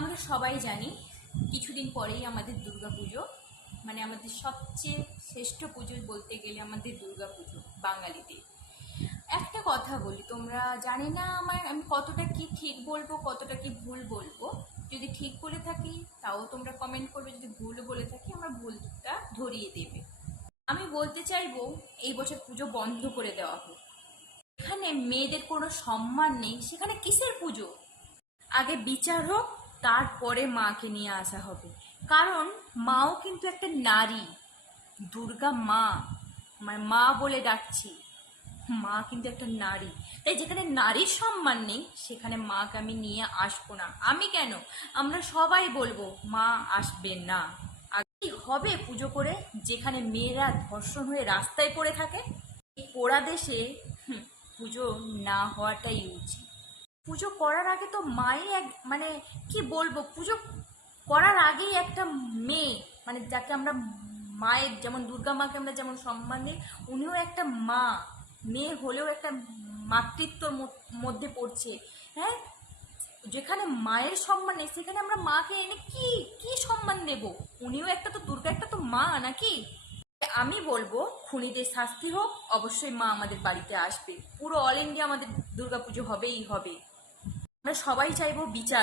আমরা সবাই জানি কিছুদিন পরেই আমাদের দুর্গাপুজো, মানে আমাদের সবচেয়ে শ্রেষ্ঠ পুজো বলতে গেলে আমাদের দুর্গাপুজো বাঙালিদের। একটা কথা বলি, তোমরা জানি না আমি কতটা কি ঠিক বলবো কতটা কি ভুল বলবো। যদি ঠিক বলে থাকি তাও তোমরা কমেন্ট করবে, যদি ভুল বলে থাকি আমরা ভুলটা ধরিয়ে দেবে। আমি বলতে চাইবো এই বছর পুজো বন্ধ করে দেওয়া হোক। এখানে মেয়েদের কোনো সম্মান নেই, সেখানে কিসের পুজো? আগে বিচার হোক, তারপরে মাকে নিয়ে আসা হবে। কারণ মাও কিন্তু একটা নারী, দুর্গা মা, মানে মা বলে ডাকছি, মা কিন্তু একটা নারী। তাই যেখানে নারীর সম্মান নেই সেখানে মাকে আমি নিয়ে আসবো না। আমি কেন, আমরা সবাই বলবো মা আসবে না। আগে হবে পুজো করে যেখানে মেয়েরা ধর্ষণ হয়ে রাস্তায় পড়ে থাকে? এই পোড়া দেশে পুজো না হওয়াটাই উচিত। পুজো করার আগে তো মায়ের মানে কি বলবো, পুজো করার আগেই একটা মেয়ে, মানে যাকে আমরা মায়ের, যেমন দুর্গা মাকে আমরা যেমন সম্মান দিই, উনিও একটা মা, মেয়ে হলেও একটা মাতৃত্বর মধ্যে পড়ছে। হ্যাঁ, যেখানে মায়ের সম্মান নেই সেখানে আমরা মাকে এনে কি কি সম্মান দেব? উনিও একটা তো দুর্গা, একটা তো মা নাকি? আমি বলবো খুনিদের শাস্তি হোক, অবশ্যই মা আমাদের বাড়িতে আসবে। পুরো অল ইন্ডিয়া আমাদের দুর্গাপুজো হবেই হবে। আমরা সবাই চাইবো বিচার।